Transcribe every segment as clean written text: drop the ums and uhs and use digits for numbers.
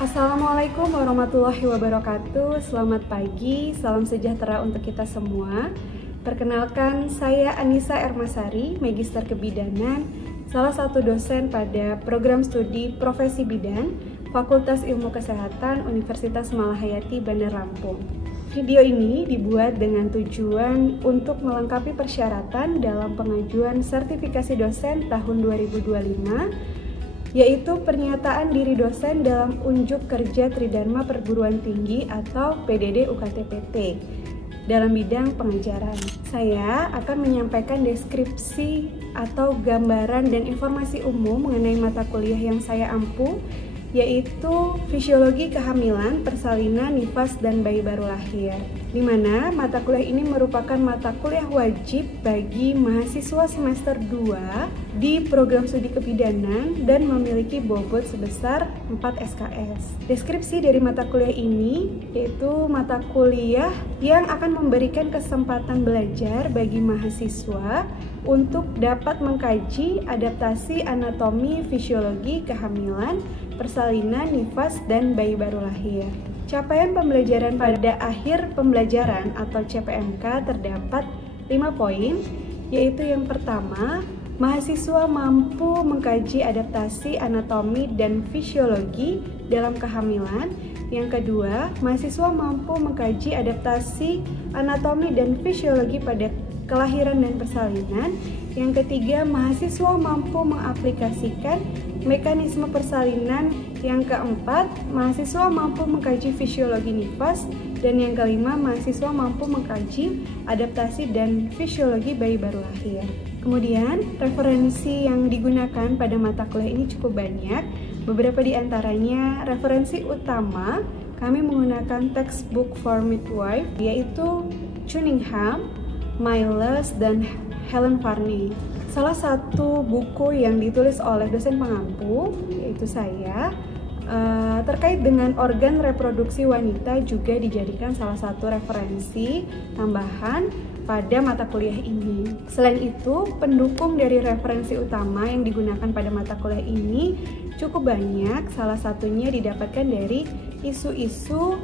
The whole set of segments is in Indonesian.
Assalamualaikum warahmatullahi wabarakatuh. Selamat pagi, salam sejahtera untuk kita semua. Perkenalkan, saya Anissa Ermasari, Magister Kebidanan, salah satu dosen pada program studi Profesi Bidan, Fakultas Ilmu Kesehatan Universitas Malahayati, Bandar Lampung. Video ini dibuat dengan tujuan untuk melengkapi persyaratan dalam pengajuan sertifikasi dosen tahun 2025, yaitu pernyataan diri dosen dalam unjuk kerja Tridharma Perguruan Tinggi atau PDD UKT-PT dalam bidang pengajaran. Saya akan menyampaikan deskripsi atau gambaran dan informasi umum mengenai mata kuliah yang saya ampu, yaitu Fisiologi Kehamilan, Persalinan, Nifas, dan Bayi Baru Lahir, di mana mata kuliah ini merupakan mata kuliah wajib bagi mahasiswa semester 2 di program studi kebidanan dan memiliki bobot sebesar 4 SKS. Deskripsi dari mata kuliah ini yaitu mata kuliah yang akan memberikan kesempatan belajar bagi mahasiswa untuk dapat mengkaji adaptasi anatomi fisiologi kehamilan, persalinan, nifas, dan bayi baru lahir. Capaian pembelajaran pada akhir pembelajaran atau CPMK terdapat 5 poin, yaitu yang pertama, mahasiswa mampu mengkaji adaptasi anatomi dan fisiologi dalam kehamilan. Yang kedua, mahasiswa mampu mengkaji adaptasi anatomi dan fisiologi pada kelahiran dan persalinan. Yang ketiga, mahasiswa mampu mengaplikasikan mekanisme persalinan. Yang keempat, mahasiswa mampu mengkaji fisiologi nifas. Dan yang kelima, mahasiswa mampu mengkaji adaptasi dan fisiologi bayi baru lahir. Kemudian, referensi yang digunakan pada mata kuliah ini cukup banyak. Beberapa di antaranya referensi utama, kami menggunakan textbook for midwife, yaitu Cunningham, Miles, dan Helen Varney. Salah satu buku yang ditulis oleh dosen pengampu, yaitu saya, terkait dengan organ reproduksi wanita juga dijadikan salah satu referensi tambahan pada mata kuliah ini. Selain itu, pendukung dari referensi utama yang digunakan pada mata kuliah ini cukup banyak, salah satunya didapatkan dari isu-isu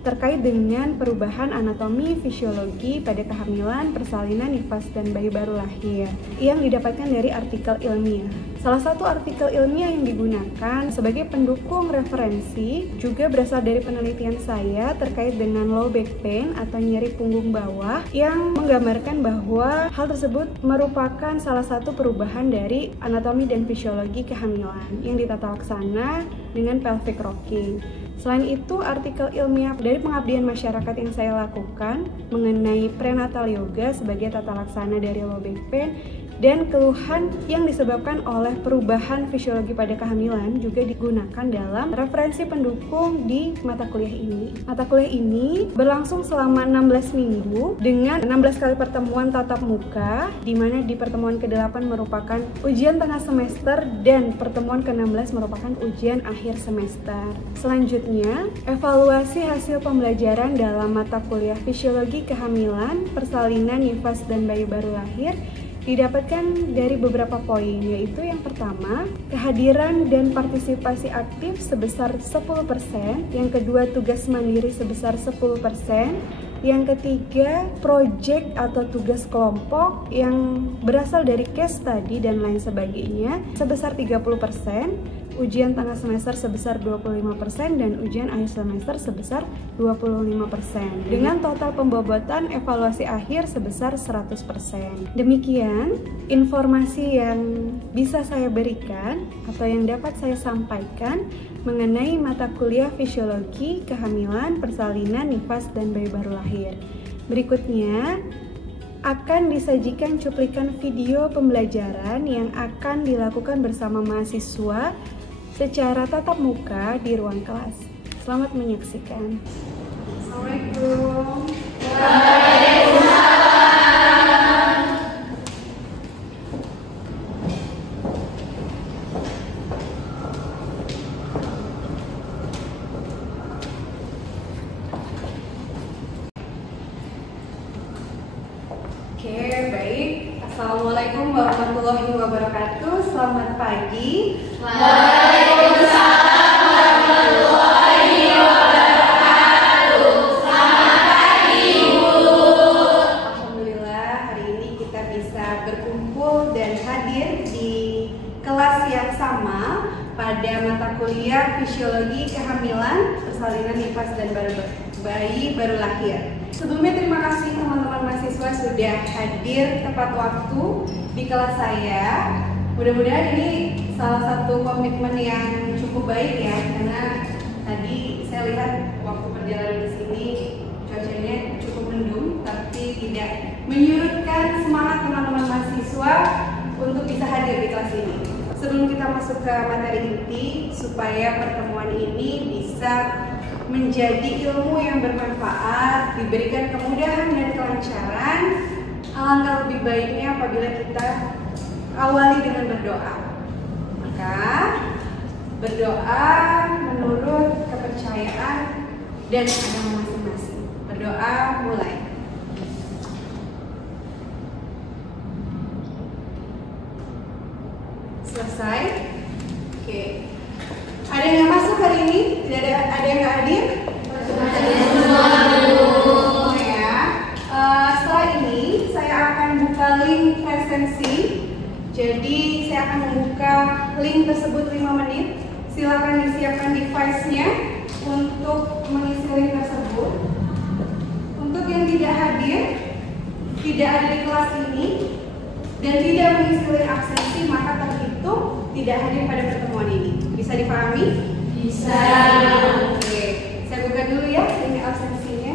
terkait dengan perubahan anatomi fisiologi pada kehamilan, persalinan, nifas, dan bayi baru lahir yang didapatkan dari artikel ilmiah. Salah satu artikel ilmiah yang digunakan sebagai pendukung referensi juga berasal dari penelitian saya terkait dengan low back pain atau nyeri punggung bawah, yang menggambarkan bahwa hal tersebut merupakan salah satu perubahan dari anatomi dan fisiologi kehamilan yang ditata laksana dengan pelvic rocking. Selain itu, artikel ilmiah dari pengabdian masyarakat yang saya lakukan mengenai prenatal yoga sebagai tata laksana dari low back pain dan keluhan yang disebabkan oleh perubahan fisiologi pada kehamilan juga digunakan dalam referensi pendukung di mata kuliah ini. Mata kuliah ini berlangsung selama 16 minggu dengan 16 kali pertemuan tatap muka, di mana di pertemuan ke-8 merupakan ujian tengah semester dan pertemuan ke-16 merupakan ujian akhir semester. Selanjutnya, evaluasi hasil pembelajaran dalam mata kuliah fisiologi kehamilan, persalinan, nifas, dan bayi baru lahir didapatkan dari beberapa poin, yaitu yang pertama, kehadiran dan partisipasi aktif sebesar 10%, yang kedua, tugas mandiri sebesar 10%, yang ketiga, project atau tugas kelompok yang berasal dari case study dan lain sebagainya sebesar 30%, ujian tengah semester sebesar 25%, dan ujian akhir semester sebesar 25%, dengan total pembobotan evaluasi akhir sebesar 100%. Demikian informasi yang bisa saya berikan atau yang dapat saya sampaikan mengenai mata kuliah fisiologi kehamilan, persalinan, nifas, dan bayi baru lahir. Berikutnya akan disajikan cuplikan video pembelajaran yang akan dilakukan bersama mahasiswa secara tatap muka di ruang kelas. Selamat menyaksikan. Assalamualaikum. Oke, baik. Assalamualaikum warahmatullahi wabarakatuh. Selamat pagi. Waalaikumsalam warahmatullahi kuliah Fisiologi Kehamilan, Persalinan Nifas dan Bayi Baru Lahir. Sebelumnya terima kasih teman-teman mahasiswa sudah hadir tepat waktu di kelas saya. Mudah-mudahan ini salah satu komitmen yang cukup baik ya, karena tadi saya lihat waktu perjalanan ke sini cuacanya cukup mendung, tapi tidak menyurutkan semangat teman-teman mahasiswa untuk bisa hadir di kelas ini. Sebelum kita masuk ke materi inti, supaya pertemuan ini bisa menjadi ilmu yang bermanfaat, diberikan kemudahan dan kelancaran, alangkah lebih baiknya apabila kita awali dengan berdoa. Maka berdoa menurut kepercayaan dan agama masing-masing. Berdoa mulai. Selesai. Oke. Ada yang masuk hari ini? Tidak ada yang nggak hadir? Ya. Setelah ini saya akan buka link presensi. Jadi saya akan membuka link tersebut 5 menit. Silakan disiapkan device-nya untuk mengisi link tersebut. Untuk yang tidak hadir, tidak ada di kelas ini, dan tidak mengisi link absensi, maka terhitung tidak hadir pada pertemuan ini. Bisa dipahami? Bisa. Oke, saya buka dulu ya link absensinya.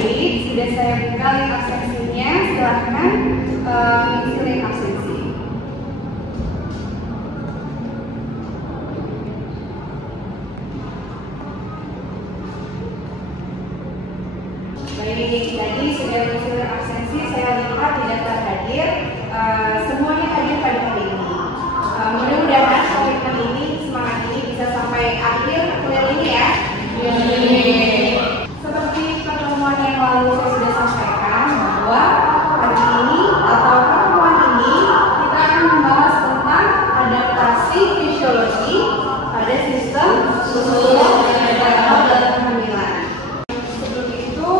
Jadi sudah saya buka link absensinya, silahkan mengisi link absensi. Baik, tadi sudah mengisi link absensi, saya lihat tidak terhadir. Semuanya hadir pada hari ini. Mudah-mudahan komitmen ini, semangat ini bisa sampai akhir kuliah ini ya. Seperti pertemuan yang lalu saya sudah sampaikan bahwa hari ini atau pertemuan ini kita akan membahas tentang adaptasi fisiologi pada sistem usus dalam kehamilan. Sebelum itu,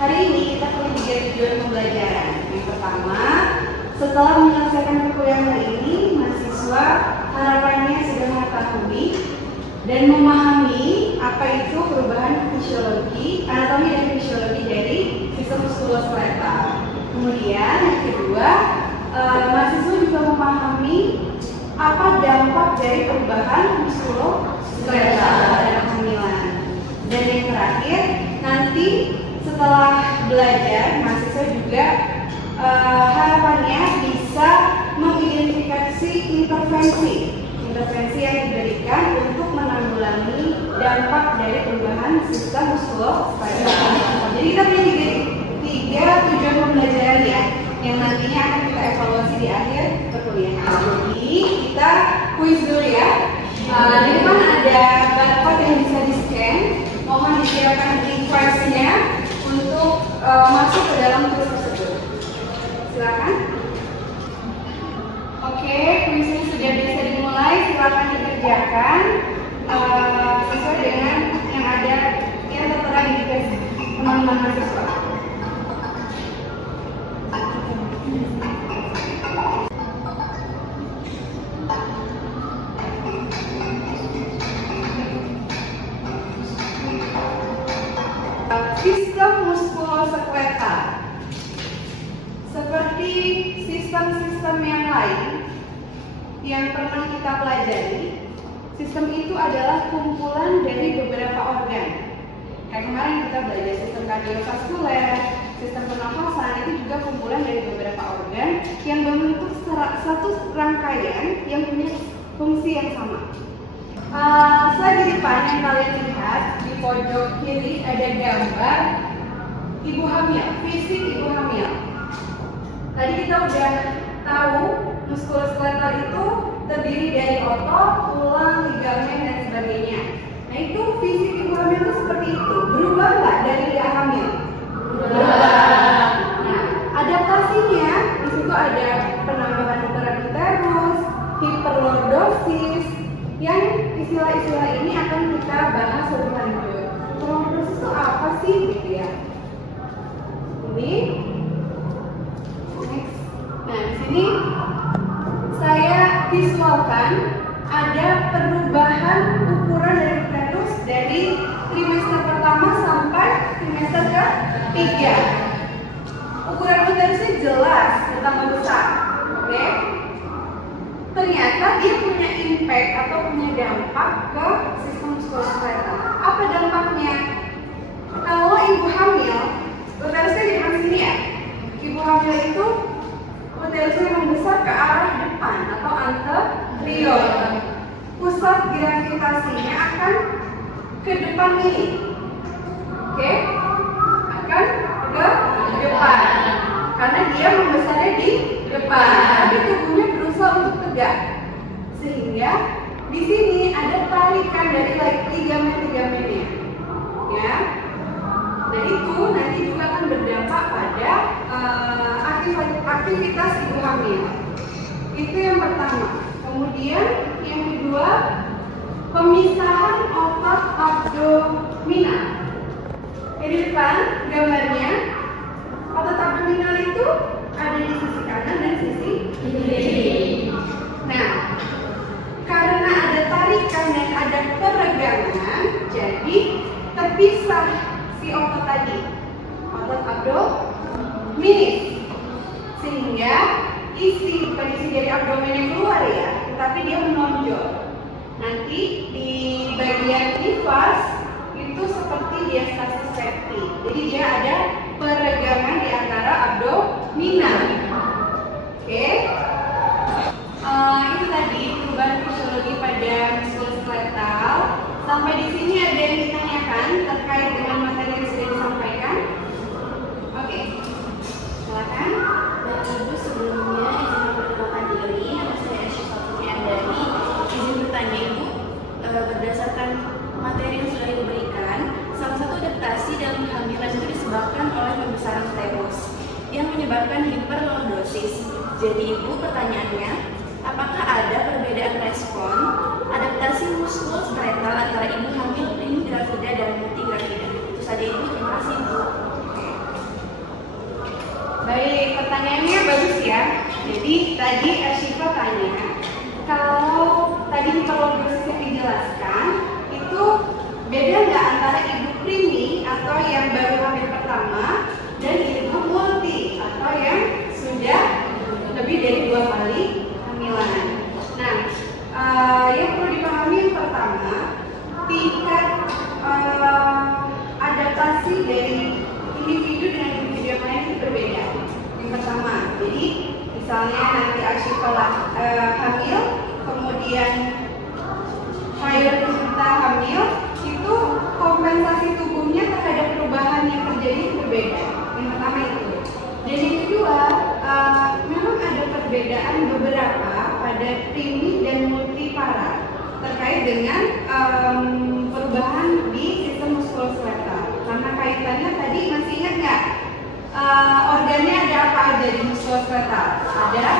hari ini kita punya 3 tujuan pembelajaran. Yang pertama, setelah menyelesaikan perkuliahan hari ini, mahasiswa harapannya sudah mengetahui dan memahami apa itu perubahan fisiologi, anatomi dan fisiologi dari sistem muskuloskeletal. Kemudian yang kedua, mahasiswa juga memahami apa dampak dari perubahan muskuloskeletal dalam kehamilan. Dan yang terakhir, nanti setelah belajar, mahasiswa juga harapannya bisa mengidentifikasi intervensi yang diberikan untuk menanggulangi dampak dari perubahan sistem muskuloskeletal. Jadi kita punya 3 tujuan pembelajaran ya, yang nantinya akan kita evaluasi di akhir perkuliahan. Jadi kita kuis dulu ya. Di depan ada barcode yang bisa di-scan. Mohon disiapkan device-nya untuk masuk ke dalam kuis tersebut. Silakan. Oke, kuisnya sudah bisa dimulai. Silakan dikerjakan sesuai dengan yang ada yang tertera di device teman-teman mahasiswa. Sistem muskuloskeletal. Seperti sistem-sistem yang lain yang pernah kita pelajari, sistem itu adalah kumpulan dari beberapa organ. Kayak kemarin kita belajar sistem kardiovaskuler, sistem pernafasan, itu juga kumpulan dari beberapa organ yang membentuk satu rangkaian yang punya fungsi yang sama. Slide di depan yang kalian lihat di pojok kiri ada gambar ibu hamil, fisik ibu hamil. Tadi kita udah tahu muskuloskeletal itu terdiri dari otot, tulang, ligamen dan sebagainya. Nah itu fisik ibu hamil itu seperti itu. Berubah nggak dari dia hamil? Berubah. Nah adaptasinya di situ ada penambahan ukuran uterus, hiperlordosis, yang istilah-istilah ini akan kita bahas lebih lanjut. Lordosis itu apa sih gitu ya? Ini. Next. Nah di sini saya visualkan ada perubahan ukuran dari uterus dari trimester pertama sampai trimester ketiga. Ukuran uterusnya jelas bertambah besar, oke? Ternyata dia punya impact atau punya dampak ke sistem muskuloskeletal. Apa dampaknya? Kalau ibu hamil, uterusnya di depan sini ya. Ibu hamil itu uterusnya membesar ke arah depan atau anterior. Pusat gravitasinya akan ke depan ini, oke? Akan ke depan, karena dia membesarnya di depan. Tapi tubuhnya berusaha untuk tegak, sehingga di sini ada tarikan dari ligamen-ligamennya, ya. Dan itu nanti juga akan berdampak pada aktivitas ibu hamil. Itu yang pertama. Kemudian yang kedua, pemisahan otot abdominal. Di depan gambarnya, otot abdominal itu ada di sisi kanan dan sisi kiri. Nah, karena ada tarikan dan ada peregangan, jadi terpisah si otot tadi, otot abdominis, sehingga bukan isi dari abdomen yang keluar ya, tetapi dia menonjol. Nanti di bagian nifas itu seperti diastasis septi, jadi dia ada peregangan di antara abdominal. Oke, itu tadi perubahan fisiologi pada muskuloskeletal. Sampai di sini ada yang ditanyakan terkait dengan materi yang sudah disampaikan? Oke, silakan. Ibu, sebelumnya izin memperkenalkan diri, nama saya Ashifa Andari. Izin bertanya Ibu, berdasarkan materi yang sudah Ibu berikan, salah satu adaptasi dalam kehamilan itu disebabkan oleh pembesaran uterus yang menyebabkan hiperlordosis. Jadi Ibu, pertanyaannya, apakah ada perbedaan respon adaptasi muskuloskeletal antara ibu hamil gravida dan multigravida? Itu saja Ibu, terima kasih Ibu. Baik, pertanyaannya bagus ya. Jadi tadi Ashifa tanya, kalau tadi hiperlordosis yang dijelaskan itu beda nggak antara ibu primi atau yang baru hamil pertama dan ibu multi atau yang sudah lebih dari 2 kali hamilan. Nah, yang perlu dipahami yang pertama, tingkat adaptasi dari individu dengan individu yang lain itu berbeda. Yang pertama, jadi misalnya nanti Ashifa hamil, kemudian kita hamil, itu kompensasi tubuhnya terhadap perubahan yang terjadi berbeda. Yang pertama itu. Dan yang kedua, memang ada perbedaan beberapa pada primi dan multipara terkait dengan perubahan di sistem muskuloskeletal. Karena kaitannya tadi masih ingat nggak? Organnya ada apa aja di muskuloskeletal? Ada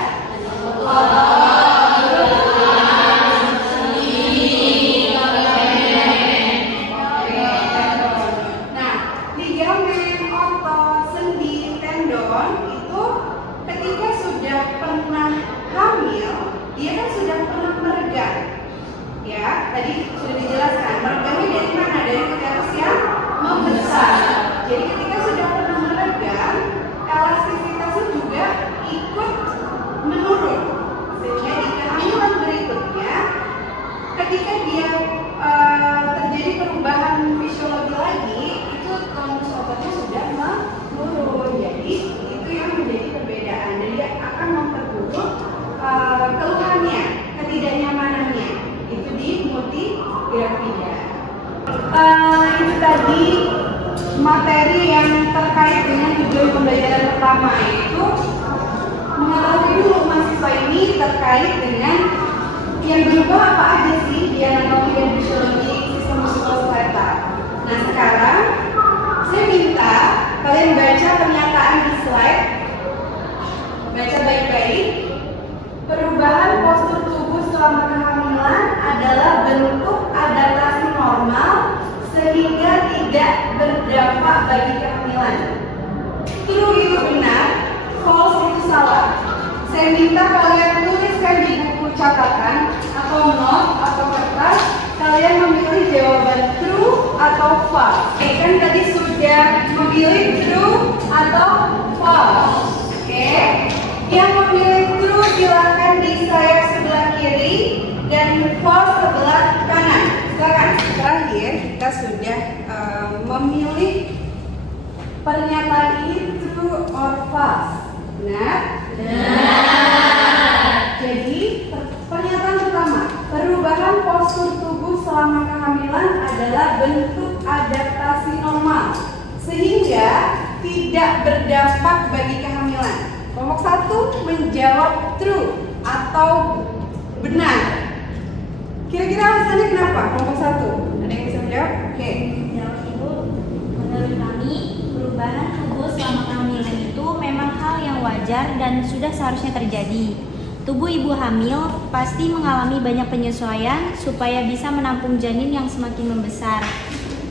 nah, ligamen, otot, sendi, tendon itu ketika sudah pernah hamil, dia kan sudah pernah meregang. Ya, tadi sudah dijelaskan. Meregangnya dari mana? Dari uterus yang membesar. Jadi ketika sudah pernah meregang, elastisitasnya juga ikut menurun. Sehingga di kehamilan berikutnya, ketika dia terjadi perubahan fisiologi lagi, itu tonus ototnya sudah menurun. Jadi itu yang menjadi perbedaan. Dan dia akan memperburuk keluhannya, ketidaknyamanannya. Itu di multigravida. Itu tadi materi yang terkait dengan tujuan pembelajaran pertama, yaitu mengetahui dulu mahasiswa ini terkait dengan yang berubah apa aja sih di anatomi dan fisiologi sistem muskuloskeletal. Nah, sekarang saya minta kalian baca pernyataan di slide, baca baik-baik. Perubahan postur tubuh selama kehamilan adalah bentuk adaptasi normal sehingga tidak berdampak bagi kehamilan. True itu benar, false itu salah. Saya minta kalian tuliskan di buku catatan atau note atau kertas, kalian memilih jawaban true atau false. Oke, kan tadi sudah memilih true atau false. Oke, yang memilih true silakan di sayap sebelah kiri dan false sebelah kanan. Silakan. Terakhir kita sudah memilih pernyataan ini true or false. Benar? Jadi pernyataan pertama, perubahan postur tubuh selama kehamilan adalah bentuk adaptasi normal sehingga tidak berdampak bagi kehamilan. Kelompok 1 menjawab true atau benar. Kira-kira alasannya kenapa? Kelompok 1 ada yang bisa menjawab? Oke. Jawab Ibu, menurut kami perubahan tubuh selama kehamilan itu memang hal yang wajar dan sudah seharusnya terjadi. Tubuh ibu hamil pasti mengalami banyak penyesuaian supaya bisa menampung janin yang semakin membesar.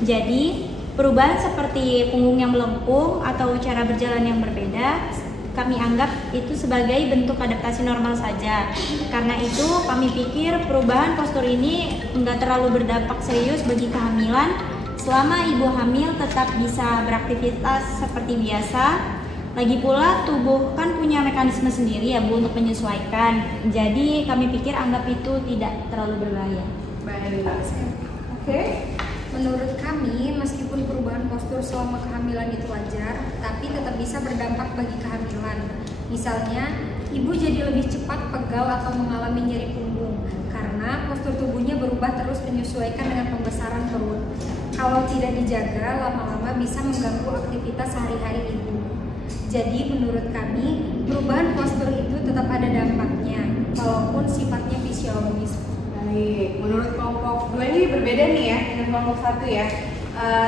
Jadi, perubahan seperti punggung yang melengkung atau cara berjalan yang berbeda, kami anggap itu sebagai bentuk adaptasi normal saja. Karena itu, kami pikir perubahan postur ini enggak terlalu berdampak serius bagi kehamilan selama ibu hamil tetap bisa beraktivitas seperti biasa. Lagi pula tubuh kan punya mekanisme sendiri ya Bu untuk menyesuaikan. Jadi kami pikir anggap itu tidak terlalu berbahaya. Baik. Oke. Menurut kami, meskipun perubahan postur selama kehamilan itu wajar, tapi tetap bisa berdampak bagi kehamilan. Misalnya, ibu jadi lebih cepat pegal atau mengalami nyeri punggung karena postur tubuhnya berubah terus menyesuaikan dengan pembesaran perut. Kalau tidak dijaga, lama-lama bisa mengganggu aktivitas sehari-hari ibu. Jadi menurut kami, perubahan postur itu tetap ada dampaknya, walaupun sifatnya fisiologis. Baik, menurut kelompok 2 ini berbeda nih ya dengan kelompok 1 ya.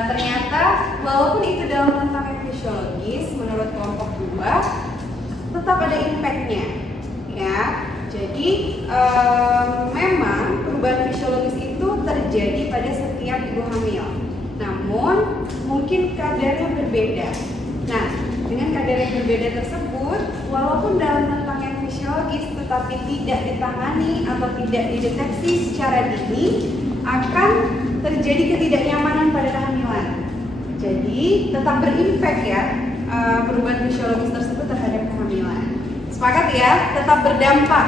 Ternyata walaupun itu dalam rentang yang fisiologis, menurut kelompok 2 tetap ada impact-nya ya. Jadi memang perubahan fisiologis itu terjadi pada setiap ibu hamil. Namun mungkin kadarnya berbeda. Nah, dengan kadar yang berbeda tersebut, walaupun dalam rentang yang fisiologis tetapi tidak ditangani atau tidak dideteksi secara dini, akan terjadi ketidaknyamanan pada kehamilan. Jadi tetap berimpact ya perubahan fisiologis tersebut terhadap kehamilan. Sepakat ya? Tetap berdampak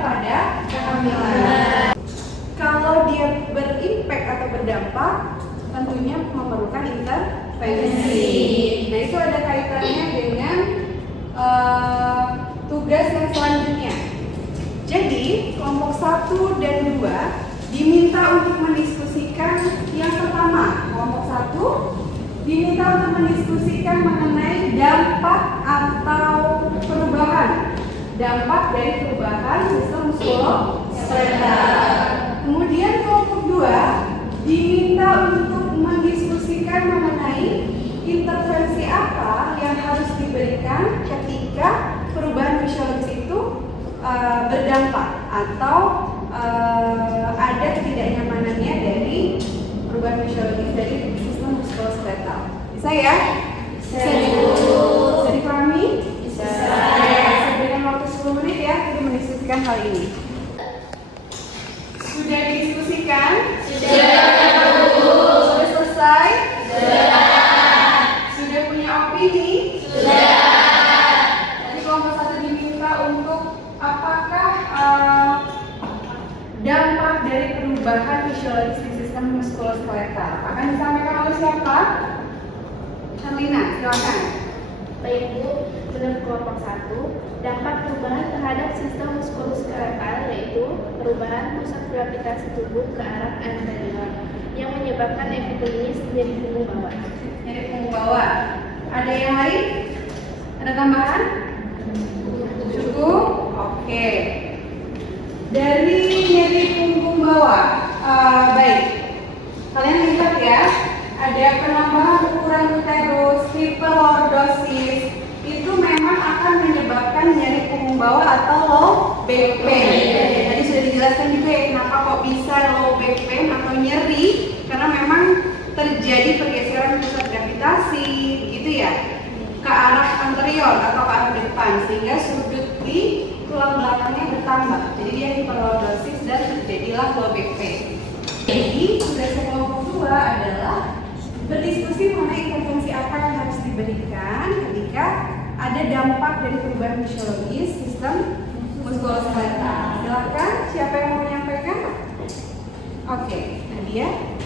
pada kehamilan. Kalau dia berimpact atau berdampak, tentunya memerlukan intervensi. Nah, itu ada kaitannya dengan tugas yang selanjutnya. Jadi, kelompok 1 dan 2 diminta untuk mendiskusikan yang pertama. Kelompok 1 diminta untuk mendiskusikan mengenai dampak atau perubahan. Dampak dari perubahan sistem muskuloskeletal. Kemudian kelompok 2 diminta untuk mendiskusikan mengenai intervensi apa yang harus diberikan ketika perubahan fisiologis itu berdampak atau ada ketidaknyamanannya dari perubahan fisiologis dari sistem muskuloskeletal. Bisa ya? Bisa dipahami? Bisa. Saya berikan waktu 10 menit ya untuk mendiskusikan hal ini. Sudah didiskusikan? Sudah selesai? Sudah punya opini? Jadi kelompok 1 diminta untuk apakah dampak dari perubahan fisiologis di sistem muskuloskeletal akan disampaikan oleh siapa? Carlina, silakan. Baik Bu, menurut kelompok 1, dampak perubahan terhadap sistem muskuloskeletal yaitu perubahan pusat gravitasi tubuh ke arah anterior yang menyebabkan epiklinis nyeri punggung bawah. Nyeri punggung bawah. Ada yang lain? Ada tambahan? Cukup? Oke. Dari nyeri punggung bawah, baik. Kalian lihat ya, ada penambahan ukuran uterus, hiperlordosis, itu memang akan menyebabkan nyeri punggung bawah atau low back pain. Tadi sudah dijelaskan juga ya kenapa kok bisa low back pain atau nyeri, karena memang terjadi pergeseran pusat gravitasi, begitu ya, ke arah anterior atau ke arah depan, sehingga sudut di tulang belakangnya bertambah. Jadi dia hiperlordosis dan terjadilah low back pain. Jadi tugas kelompok 2 adalah berdiskusi mengenai intervensi apa yang harus diberikan ketika ada dampak dari perubahan fisiologis sistem muskuloskeletal. Silakan, siapa yang mau menyampaikan? Oke, Nadia.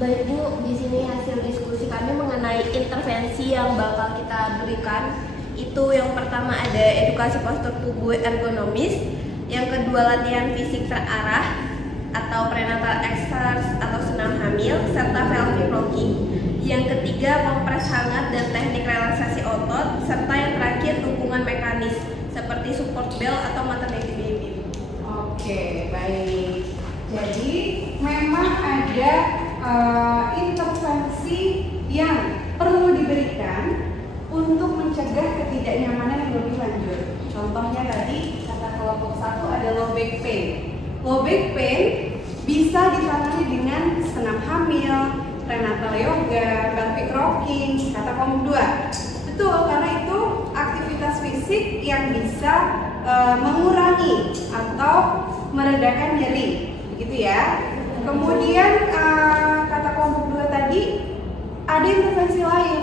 Baik Bu, di sini hasil diskusi kami mengenai intervensi yang bakal kita berikan. Itu yang pertama ada edukasi postur tubuh ergonomis, yang kedua latihan fisik terarah atau prenatal exercise atau senam hamil, serta pelvic rocking. Yang ketiga kompres hangat dan teknik relaksasi otot, serta yang terakhir dukungan mekanis seperti support belt atau maternity baby. Oke, baik. Jadi memang ada intervensi yang perlu diberikan untuk mencegah ketidaknyamanan yang lebih lanjut. Contohnya tadi kata kelompok 1 ada low back pain. Low back pain bisa ditangani dengan senam hamil, prenatal yoga, pelvic rocking, kata kelompok 2. Betul, karena itu aktivitas fisik yang bisa mengurangi atau meredakan nyeri, begitu ya. Kemudian kata kelompok 2 tadi ada intervensi lain,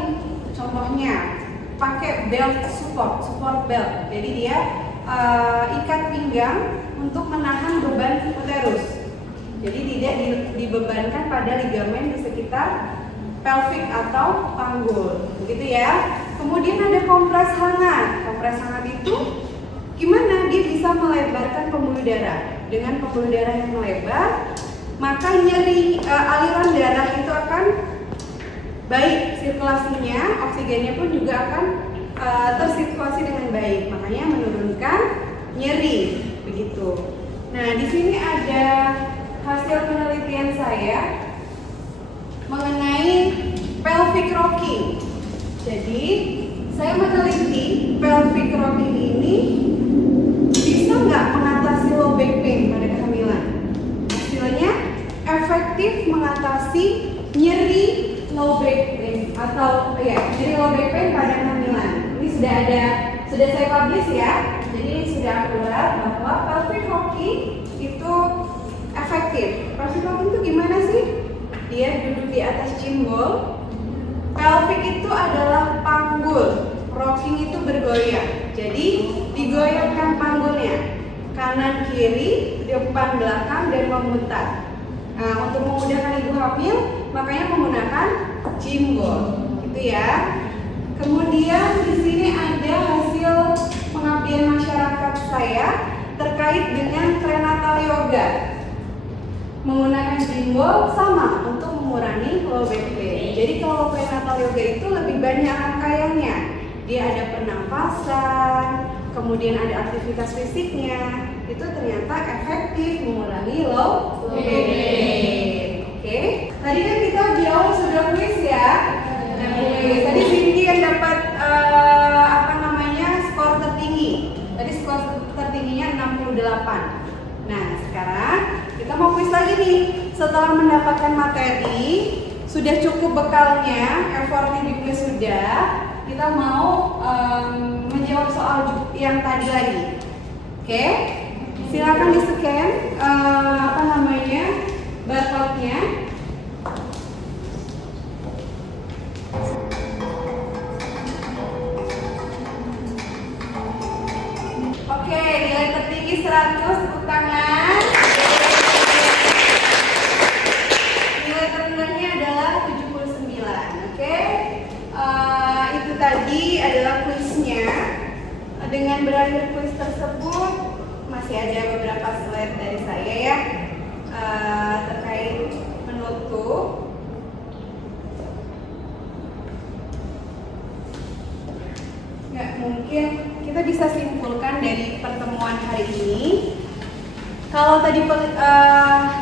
contohnya pakai belt support belt. Jadi dia ikat pinggang untuk menahan beban uterus. Jadi tidak dibebankan pada ligamen di sekitar pelvic atau panggul, begitu ya. Kemudian ada kompres hangat. Kompres hangat itu gimana? Dia bisa melebarkan pembuluh darah. Dengan pembuluh darah yang melebar, maka nyeri aliran darah itu akan baik, sirkulasinya, oksigennya pun juga akan tersirkulasi dengan baik. Makanya menurunkan nyeri, begitu. Nah, di sini ada hasil penelitian saya mengenai pelvic rocking. Jadi, saya meneliti pelvic rocking ini bisa nggak mengatasi low back pain pada kehamilan. Hasilnya efektif mengatasi nyeri low back pain atau nyeri low back pain pada kehamilan. Ini sudah saya publish ya. Jadi sudah akurat bahwa pelvic rocking itu efektif. Pelvic rocking itu gimana sih? Dia duduk di atas cimbol. Pelvic itu adalah panggul. Rocking itu bergoyang. Jadi digoyangkan panggulnya kanan kiri, depan belakang dan memutar. Nah, untuk memudahkan ibu hamil, makanya menggunakan cimbol, gitu ya. Kemudian di sini ada hasil pengabdian masyarakat saya terkait dengan prenatal yoga. Menggunakan cimbol sama untuk mengurangi low back pain. Jadi kalau prenatal yoga itu lebih banyak rangkaiannya. Dia ada pernapasan, kemudian ada aktivitas fisiknya. Itu ternyata efektif mengurangi low back pain. Oke. Tadi kan kita di awal sudah kuis ya. Tadi Cindy yang dapat skor tertinggi. Tadi skor tertingginya 68. Nah, sekarang kita mau kuis lagi nih. Setelah mendapatkan materi, sudah cukup bekalnya, effortnya di kuis sudah. Kita mau menjawab soal yang tadi lagi. Oke? Silakan di-scan barcode-nya. Oke, nilai tertinggi 100, tepuk tangan. Nilai terendahnya adalah 79. Oke? Itu tadi adalah kuisnya. Dengan berakhir kuis tersebut, masih ada beberapa slide dari saya ya terkait penutup. Nggak mungkin kita bisa simpulkan dari pertemuan hari ini. Kalau tadi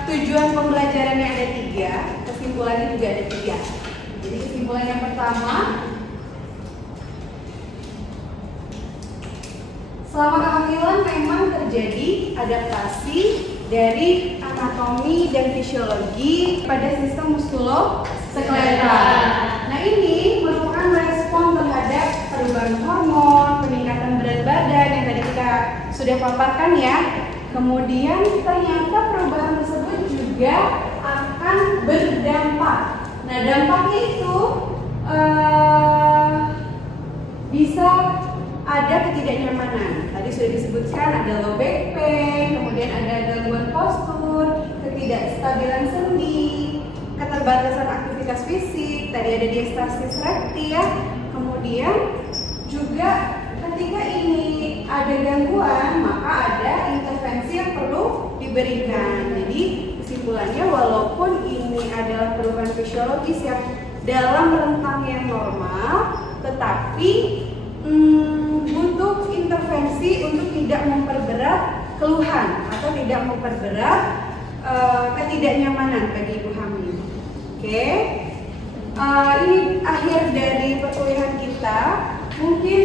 tujuan pembelajarannya ada 3, kesimpulannya juga ada 3. Jadi kesimpulan yang pertama, selama kehamilan memang terjadi adaptasi dari anatomi dan fisiologi pada sistem muskuloskeletal. Nah, ini merupakan respon terhadap perubahan hormon, peningkatan berat badan yang tadi kita sudah paparkan ya. Kemudian ternyata perubahan tersebut juga akan berdampak. Nah, dampaknya itu bisa ada ketidaknyamanan. Tadi sudah disebutkan ada low back pain, kemudian ada gangguan postur, ketidakstabilan sendi, keterbatasan aktivitas fisik, tadi ada diastasis recti ya. Kemudian juga ketika ini ada gangguan, maka ada intervensi yang perlu diberikan. Jadi kesimpulannya, walaupun ini adalah perubahan fisiologis yang dalam rentang yang normal, tetapi butuh intervensi untuk tidak memperberat keluhan atau tidak memperberat ketidaknyamanan bagi ibu hamil. Oke, ini akhir dari perkuliahan kita. Mungkin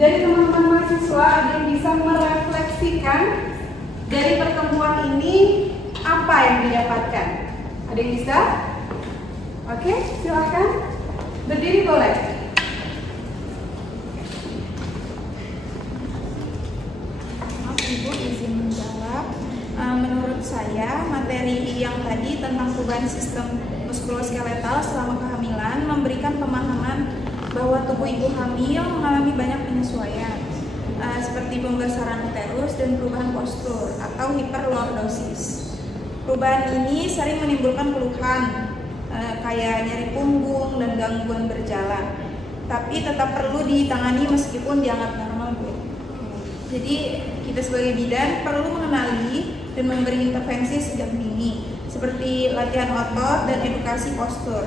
dari teman-teman mahasiswa ada yang bisa merefleksikan dari pertemuan ini apa yang didapatkan. Ada yang bisa? Oke, silakan berdiri boleh. Ibu izin menjawab. Menurut saya, materi yang tadi tentang perubahan sistem muskuloskeletal selama kehamilan memberikan pemahaman bahwa tubuh ibu hamil mengalami banyak penyesuaian, seperti pembesaran uterus dan perubahan postur atau hiperlordosis. Perubahan ini sering menimbulkan keluhan kayak nyeri punggung dan gangguan berjalan, tapi tetap perlu ditangani meskipun dianggap normal, Bu. Jadi kita sebagai bidan perlu mengenali dan memberi intervensi sejak dini, seperti latihan otot dan edukasi postur.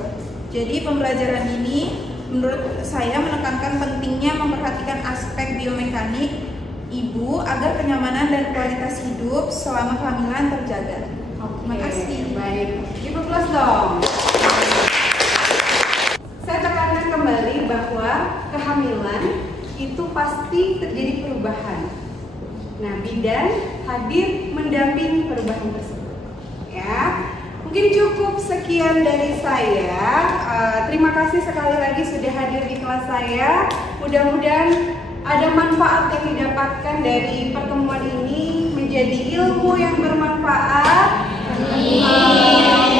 Jadi pembelajaran ini menurut saya menekankan pentingnya memperhatikan aspek biomekanik ibu agar kenyamanan dan kualitas hidup selama kehamilan terjaga. Terima kasih. Baik, Ibu plus dong. Saya tekankan kembali bahwa kehamilan itu pasti terjadi perubahan. Nah, bidan hadir mendampingi perubahan tersebut. Ya, mungkin cukup sekian dari saya. Terima kasih sekali lagi sudah hadir di kelas saya. Mudah-mudahan ada manfaat yang didapatkan dari pertemuan ini, menjadi ilmu yang bermanfaat.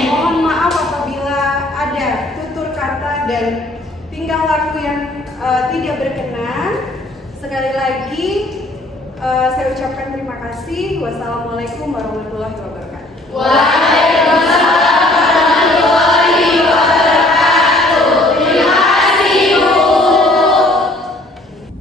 Mohon maaf apabila ada tutur kata dan tingkah laku yang tidak berkenan. Sekali lagi saya ucapkan terima kasih. Wassalamualaikum warahmatullahi wabarakatuh. Waalaikumsalam warahmatullahi wabarakatuh. Terima kasih, Bu.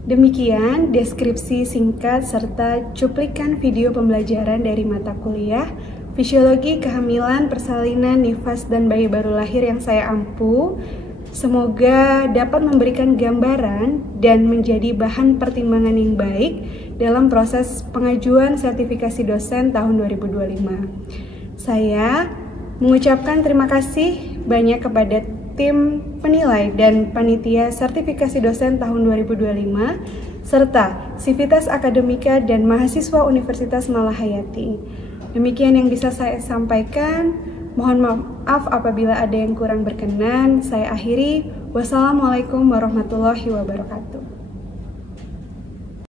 Demikian deskripsi singkat serta cuplikan video pembelajaran dari mata kuliah Fisiologi Kehamilan, Persalinan, Nifas, dan Bayi Baru Lahir yang saya ampu. Semoga dapat memberikan gambaran dan menjadi bahan pertimbangan yang baik dalam proses pengajuan sertifikasi dosen tahun 2025. Saya mengucapkan terima kasih banyak kepada tim penilai dan panitia sertifikasi dosen tahun 2025, serta Sivitas Akademika dan mahasiswa Universitas Malahayati. Demikian yang bisa saya sampaikan. Mohon maaf apabila ada yang kurang berkenan. Saya akhiri. Wassalamualaikum warahmatullahi wabarakatuh.